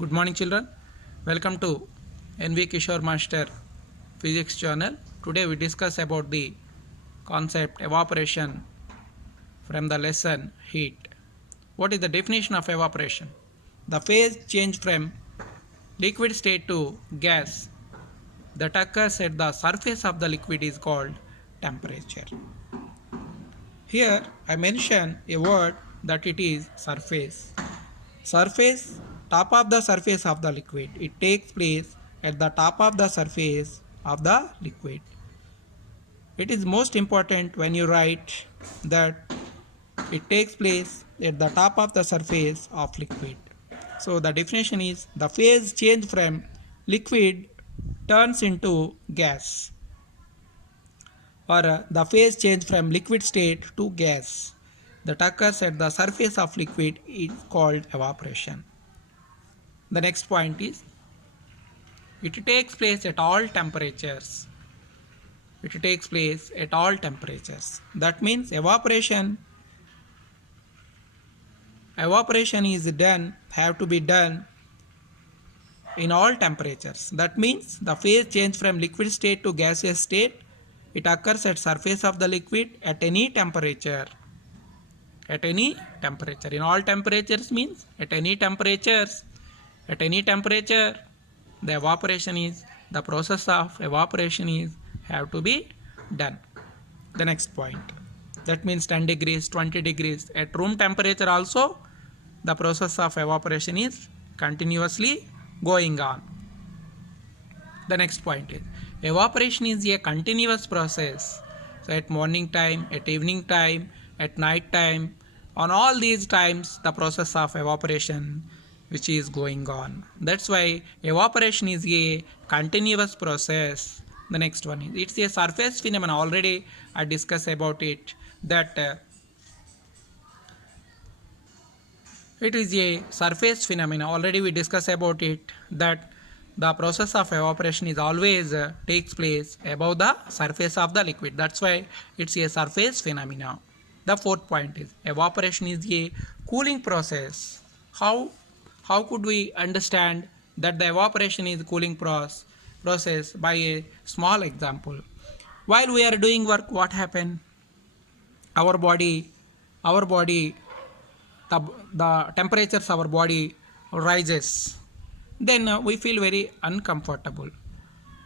Good morning, children. Welcome to NV Kishore Master Physics Channel. Today we discuss about the concept evaporation from the lesson heat. What is the definition of evaporation? The phase change from liquid state to gas that occurs at the surface of the liquid is called temperature. Here I mention a word that it is surface. Surface, top of the surface of the liquid. It takes place at the top of the surface of the liquid. It is most important when you write that it takes place at the top of the surface of liquid. So the definition is the phase change from liquid turns into gas, or the phase change from liquid state to gas that occurs at the surface of liquid is called evaporation. The next point is it takes place at all temperatures. It takes place at all temperatures. That means evaporation is done, have to be done in all temperatures. That means the phase change from liquid state to gaseous state, it occurs at surface of the liquid at any temperature. At any temperature. In all temperatures means at any temperatures. At any temperature, the process of evaporation is have to be done. The next point. That means 10 degrees, 20 degrees. At room temperature also, the process of evaporation is continuously going on. The next point is evaporation is a continuous process. So at morning time, at evening time, at night time, on all these times the process of evaporation which is going on. That's why evaporation is a continuous process. The next one is it's a surface phenomenon. Already I discussed about it that it is a surface phenomena. Already we discussed about it that the process of evaporation is always takes place above the surface of the liquid. That's why it's a surface phenomena. The fourth point is evaporation is a cooling process. How could we understand that the evaporation is cooling process? By a small example. While we are doing work, what happened? Our body, the temperatures of our body rises. Then we feel very uncomfortable.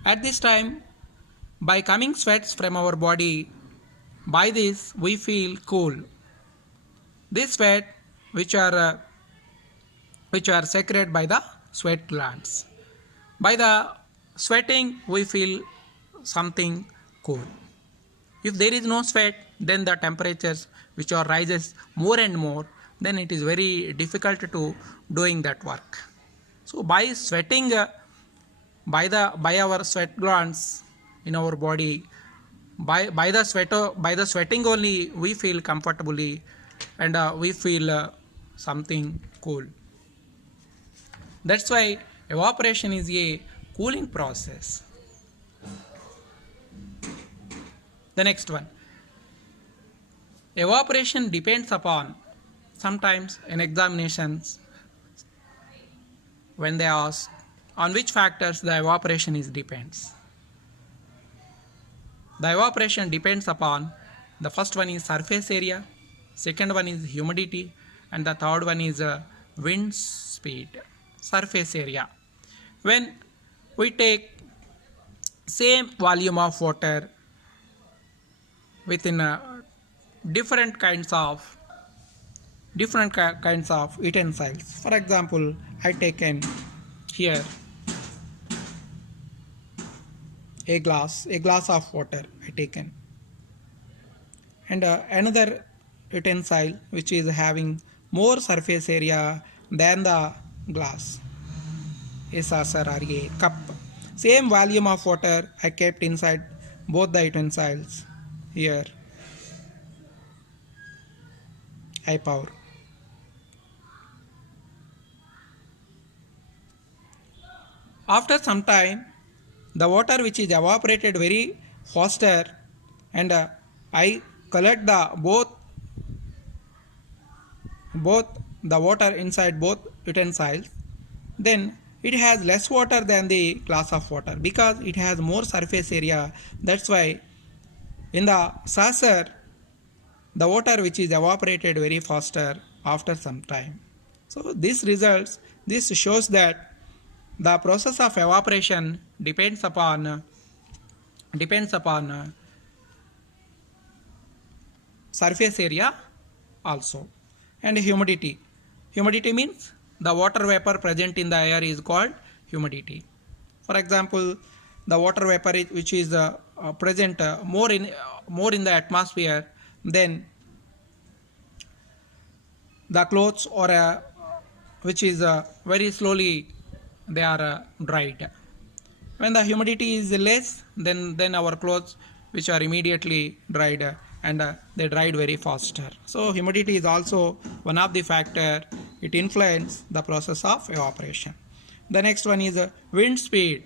At this time, by coming sweats from our body, by this we feel cool. This sweat which are secreted by the sweat glands. By the sweating we feel something cool. If there is no sweat, then the temperatures which are rises more and more, then it is very difficult to doing that work. So by sweating, by our sweat glands in our body, by the sweating only we feel comfortably and we feel something cool. That's why evaporation is a cooling process. The next one. Evaporation depends upon, sometimes in examinations when they ask on which factors the evaporation is depends. The evaporation depends upon, the first one is surface area, second one is humidity, and the third one is wind speed. Surface area. When we take same volume of water within different kinds of utensils. For example, I taken here a glass of water I taken, and another utensil which is having more surface area than the glass, a saucer or a cup. Same volume of water I kept inside both the utensils. Here I pour. After some time, the water which is evaporated very faster, and I collect the both the water inside both utensils, then it has less water than the glass of water because it has more surface area. That's why in the saucer, the water which is evaporated very faster after some time. So this shows that the process of evaporation depends upon surface area also, and humidity. Humidity means the water vapor present in the air is called humidity. For example, the water vapor which is present more in the atmosphere, then the clothes or which is very slowly they are dried. When the humidity is less, then our clothes which are immediately dried and they dried very faster. So humidity is also one of the factor. It influences the process of evaporation. The next one is wind speed.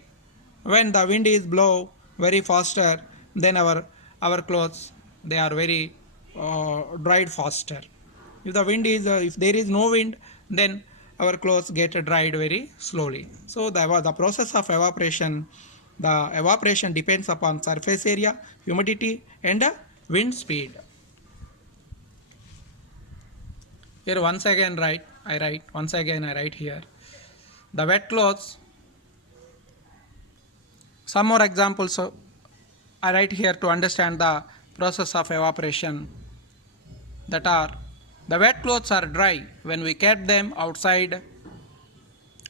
When the wind is blow very faster, then our clothes they are very dried faster. If the wind is if there is no wind, then our clothes get dried very slowly. So the process of evaporation, the evaporation depends upon surface area, humidity, and wind speed. Here once again I write here the wet clothes. Some more examples I write here to understand the process of evaporation, that are the wet clothes are dry when we kept them outside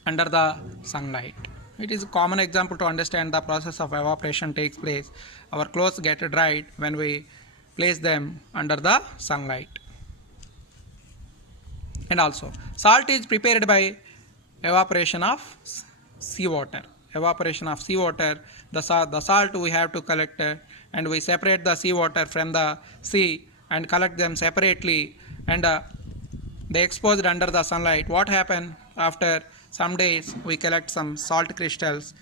under the sunlight. It is a common example to understand the process of evaporation takes place. Our clothes get dried when we place them under the sunlight. And also, salt is prepared by evaporation of seawater. Evaporation of seawater, the salt we have to collect and we separate the seawater from the sea and collect them separately, and they exposed under the sunlight. What happened after some days? We collect some salt crystals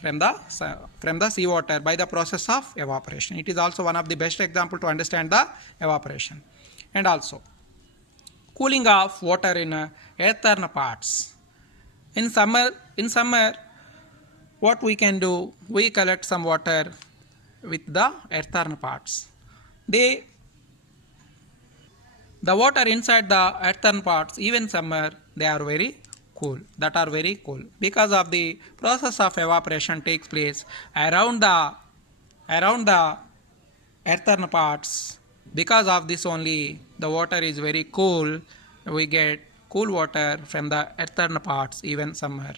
from the seawater by the process of evaporation. It is also one of the best example to understand the evaporation. And also, cooling of water in earthen pots. In summer, what we can do? We collect some water with the earthen pots. The water inside the earthen pots, even summer, they are very cool. Because of the process of evaporation takes place around the earthen pots. Because of this only, the water is very cool. We get cool water from the earthen pots even summer.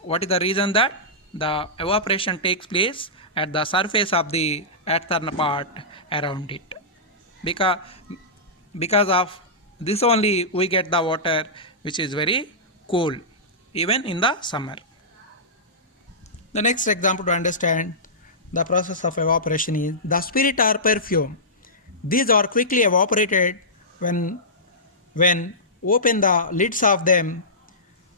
What is the reason? That the evaporation takes place at the surface of the earthen pot around it. Because of this only we get the water which is very cool even in the summer. The next example to understand the process of evaporation is the spirit or perfume. These are quickly evaporated when open the lids of them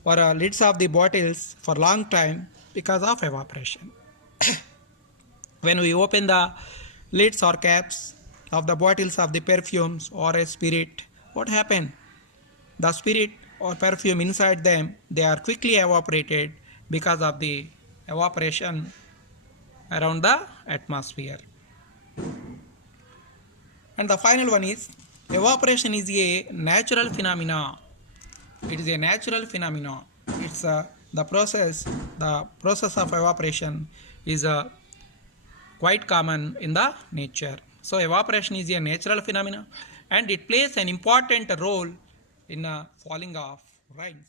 or lids of the bottles for long time because of evaporation. When we open the lids or caps of the bottles of the perfumes or a spirit, what happened? The spirit or perfume inside them, they are quickly evaporated because of the evaporation around the atmosphere. And the final one is evaporation is a natural phenomena. It is a natural phenomena. It's the process of evaporation is quite common in the nature. So evaporation is a natural phenomena and it plays an important role in falling of rains.